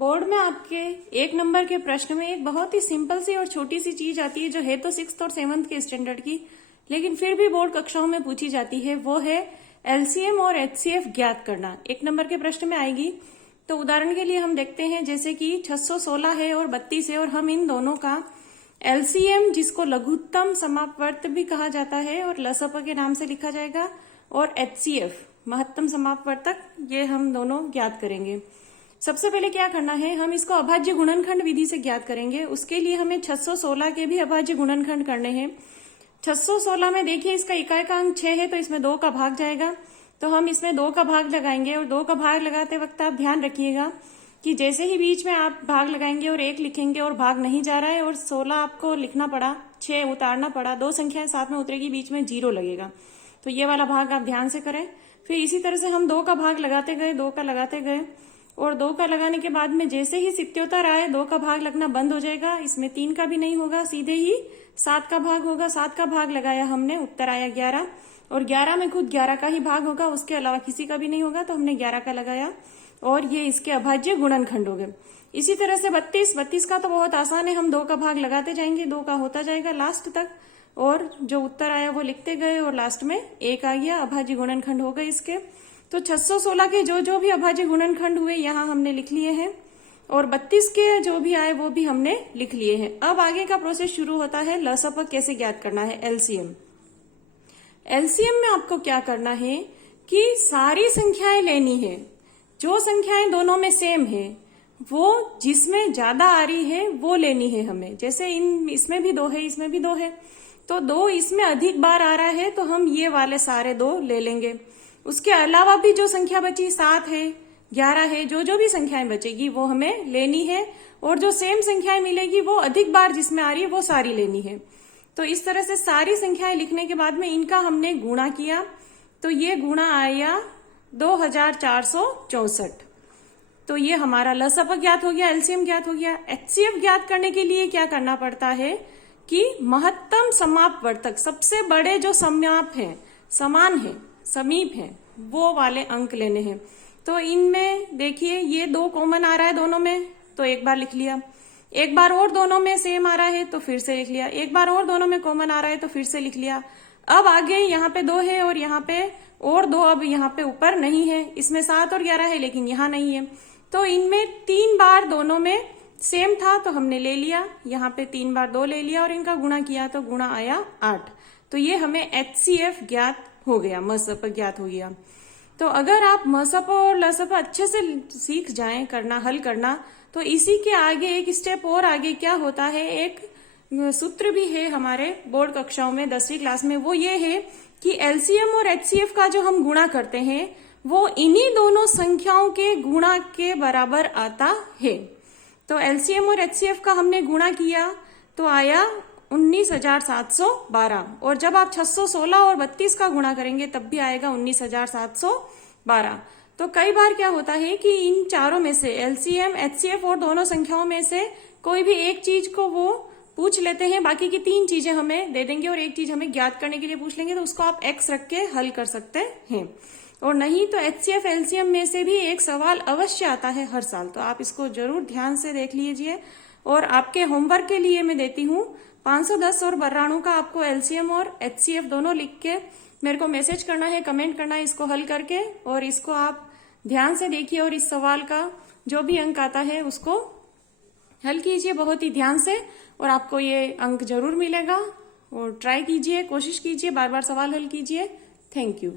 Board में आपके 1 number के प्रश्न में एक बहुत ही सिंपल सी और छोटी सी चीज आती है जो है तो 6th और 7th के स्टैंडर्ड की, लेकिन फिर भी बोर्ड कक्षाओं में पूछी जाती है। वो है एलसीएम और एचसीएफ ज्ञात करना। 1 नंबर के प्रश्न में आएगी। तो उदाहरण के लिए हम देखते हैं जैसे कि 616 है और 32 है और हम इन दोनों का एलसीएम, जिसको लघुत्तम समापवर्त भी कहा जाता है और लसप के नाम से लिखा जाएगा, और एचसीएफ महत्तम समापवर्तक, ये हम दोनों ज्ञात करेंगे। सबसे पहले क्या करना है, हम इसको अभाज्य गुणनखंड विधि से ज्ञात करेंगे। उसके लिए हमें 616 के भी अभाज्य गुणनखंड करने हैं। 616 में देखिए इसका इकाई का अंक 6 है तो इसमें 2 का भाग जाएगा, तो हम इसमें 2 का भाग लगाएंगे। और 2 का भाग लगाते वक्त आप ध्यान रखिएगा कि जैसे ही बीच में आप भाग लगाएंगे और 1 लिखेंगे और भाग नहीं जा रहा है और 16 आपको लिखना पड़ा, 6 उतारना पड़ा, 2 संख्याएं साथ में उतरेगी, बीच में 0 लगेगा, तो ये वाला भाग आप ध्यान से करें। फिर इसी तरह से हम 2 का भाग लगाते गए, 2 का लगाते गए, और 2 का लगाने के बाद में जैसे ही सित्योत्तर आए 2 का भाग लगना बंद हो जाएगा। इसमें 3 का भी नहीं होगा, सीधे ही 7 का भाग होगा। 7 का भाग लगाया हमने, उत्तर आया 11, और 11 में खुद 11 का ही भाग होगा, उसके अलावा किसी का भी नहीं होगा, तो हमने 11 का लगाया और ये इसके अभाज्य गुणनखंड हो गए। इसी तरह से 32 का तो बहुत आसान है, हम 2 का भाग लगाते जाएंगे, 2 का होता जाएगा लास्ट तक, और जो उत्तर आया वो लिखते गए और लास्ट में 1 आ गया, अभाज्य गुणनखंड हो गए इसके। तो 616 के जो भी अभाज्य गुणनखंड हुए यहाँ हमने लिख लिए हैं, और 32 के जो भी आए वो भी हमने लिख लिए हैं। अब आगे का प्रोसेस शुरू होता है, लसप कैसे ज्ञात करना है, एलसीएम। एलसीएम में आपको क्या करना है कि सारी संख्याएं लेनी है, जो संख्याएं दोनों में सेम है, वो जिसमें ज्यादा आ रही है वो लेनी है हमें। जैसे इसमें भी 2 है, इसमें भी 2 है, तो 2 इसमें अधिक बार आ रहा है तो हम ये वाले सारे 2 ले लेंगे। उसके अलावा भी जो संख्या बची 7 है, 11 है, जो भी संख्याएं बचेगी वो हमें लेनी है, और जो सेम संख्याएं मिलेगी वो अधिक बार जिसमें आ रही है वो सारी लेनी है। तो इस तरह से सारी संख्याएं लिखने के बाद में इनका हमने गुणा किया, तो ये गुणा आया 2464। तो ये हमारा लसप ज्ञात हो गया, एलसीएम ज्ञात हो गया। एचसीएफ ज्ञात करने के लिए क्या करना पड़ता है कि महत्तम समापवर्तक, सबसे बड़े जो समाप है, समान है, समीप है, वो वाले अंक लेने हैं। तो इनमें देखिए ये 2 कॉमन आ रहा है दोनों में, तो एक बार लिख लिया। एक बार और दोनों में सेम आ रहा है तो फिर से लिख लिया। एक बार और दोनों में कॉमन आ रहा है तो फिर से लिख लिया। अब आगे यहाँ पे 2 है और यहाँ पे और 2, अब यहाँ पे ऊपर नहीं है, इसमें 7 और 11 है लेकिन यहाँ नहीं है, तो इनमें 3 बार दोनों में सेम था तो हमने ले लिया, यहाँ पे 3 बार 2 ले लिया और इनका गुणा किया तो गुणा आया 8। तो ये हमें एचसीएफ ज्ञात हो गया, मसप ज्ञात हो गया। तो अगर आप मसप और लसप अच्छे से सीख जाएं करना, हल करना, तो इसी के आगे एक स्टेप और आगे क्या होता है, एक सूत्र भी है हमारे बोर्ड कक्षाओं में 10वीं क्लास में, वो ये है कि एलसीएम और एचसीएफ का जो हम गुणा करते हैं वो इन्हीं दोनों संख्याओं के गुणा के बराबर आता है। तो एलसीएम और एचसीएफ का हमने गुणा किया तो आया 19,712, और जब आप 616 और 32 का गुणा करेंगे तब भी आएगा 19,712। तो कई बार क्या होता है कि इन चारों में से, एलसीएम, एचसीएफ और दोनों संख्याओं में से कोई भी एक चीज को वो पूछ लेते हैं, बाकी की 3 चीजें हमें दे देंगे और एक चीज हमें ज्ञात करने के लिए पूछ लेंगे, तो उसको आप एक्स रख के हल कर सकते हैं। और नहीं तो एचसीएफ, एलसीएम में से भी एक सवाल अवश्य आता है हर साल, तो आप इसको जरूर ध्यान से देख लीजिए। और आपके होमवर्क के लिए मैं देती हूँ 510 और 92 का आपको एलसीएम और एचसीएफ दोनों लिख के मेरे को मैसेज करना है, कमेंट करना है इसको हल करके, और इसको आप ध्यान से देखिए और इस सवाल का जो भी अंक आता है उसको हल कीजिए बहुत ही ध्यान से, और आपको ये अंक जरूर मिलेगा। और ट्राई कीजिए, कोशिश कीजिए, बार बार सवाल हल कीजिए। Thank you.